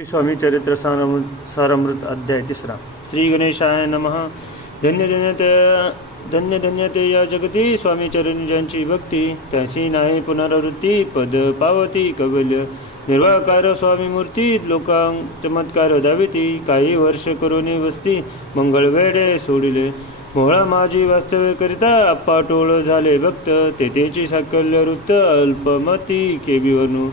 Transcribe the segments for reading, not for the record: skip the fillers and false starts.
स्वामी चरित्र सारामृत अध्याय 3. श्री गणेशाय नमः. धन्य धन्यते या जगती स्वामी चरणी ज्यांची भक्ती, त्यासी नाही पुनरावृत्ती. पद पावती कवल्य निर्वाकार स्वामी मूर्ती, लोकां चमत्कार दाविती. काही वर्ष करुणी वस्ती, मंगळ वेडे सोडिले. मोहळा माझी वास्तव्य करिता, अप्पा टोळ झाले भक्त. तेथेची साकल्य वृत्त, अल्पमती केबिवनू.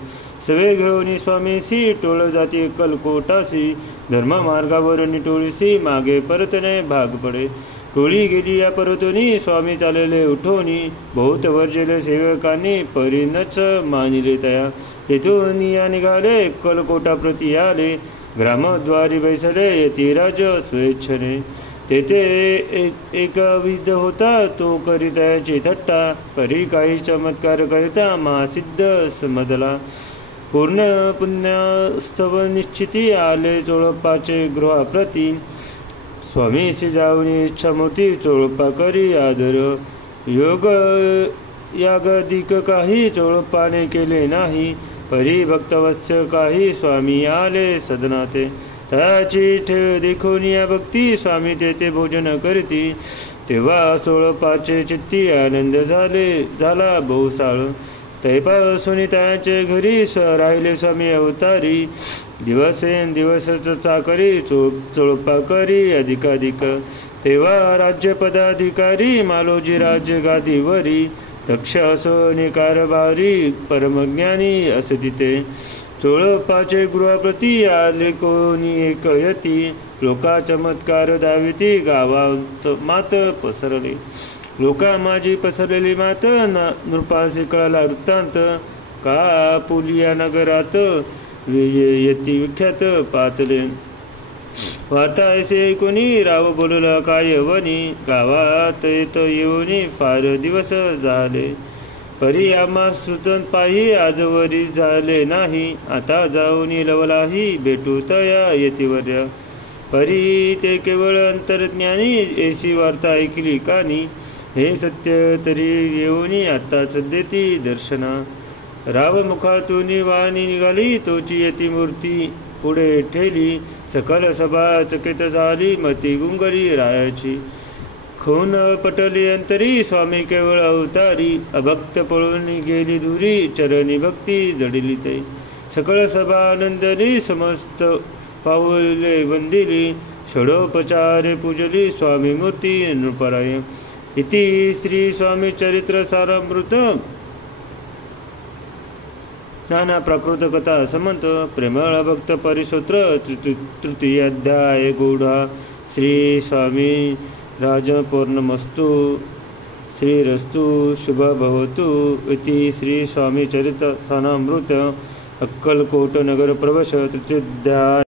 सवे घेऊन स्वामीसी, टोळ जाती कलकोटासी. धर्म मार्गावर टोळीसी, मागे परतणे भाग पडे. टोळी गेली या परतोनी, स्वामी चालले उठोनी. बहुत वर्जेले सेवकांनी, परिनच मानिले तया. तेथून या निघाले, कलकोटा प्रती आले. ग्रामद्वारी बैसले, यतिराज स्वेच्छने. तेथे एक विध होता, तो करिताची थट्टा. परी काही चमत्कार करिता, महासिद्ध समजला. पूर्ण पुण्यस्तव निश्चिती, आले चोळप्पाचे गृहाप्रती. स्वामीशी जाऊन इच्छा मोती, चोळप्पा करी आदर. योग यागदिक काही चोळप्पाने केले नाही. परी भक्तवत्स्य काही, स्वामी आले सदनाते. त्याची ठेव देखून या भक्ती, स्वामी तेथे भोजन करती. तेव्हा चोळप्पाचे चित्ती आनंद झाला बहुसाळ. तैपासून त्याचे घरी राहिले स्वामी अवतारी. दिवसेंदिवस चाकरी, चोळप्पा करी अधिकाधिक. तेव्हा राज्यपदाधिकारी, मालोजी राज्य गादीवरी. दक्ष असोनी कारभारी, परमज्ञानी असती ते. चोळप्पाचे गृहाप्रती, आले कोणी एक यती. लोका चमत्कार दाविती, गावात मात पसरले. लोका माझी पसरलेली मात, नृपासी कळाला वृत्तांत. का पुलिया नगरात, यती विख्यात पातले. वार्ता ऐसे ऐकूनी, राव बोलला काय वनी. गावात येत येऊनी, फार दिवस झाले. परी आम्हा श्रुतन पाही, आजवरी झाले नाही. आता जाऊन लवलाही, भेटू तया यतिवर्य. परी ते केवळ अंतर्ज्ञानी, ऐशी वार्ता ऐकली कानी. हे सत्य तरी येऊनी, आताच देती दर्शना. राव मुखातून वाणी निघाली, तोची यती मूर्ती पुढे ठेली. सकल सभा चकित झाली, मती गुंगली रायाची. खून पटली अंतरी, स्वामी केवळ अवतारी. अभक्त पळून गेली दुरी, चरणी भक्ती जडिली ते. सकळ सभा आनंदली, समस्त पाऊले वंदिली. षडोपचारे पूजली, स्वामी मूर्ती नृपराय. इति श्री स्वामी चरित्र सारामृत नाना प्राकृत कथा समंत प्रेमळ भक्त परिसूत्र तृतीय अध्याय गूढा. श्री स्वामी राज पूर्णमस्तु. श्रीरस्तु शुभ भवतु. इति श्री स्वामी चरित्र सारामृत अक्कलकोट नगर प्रवेश तृतीय अध्याय.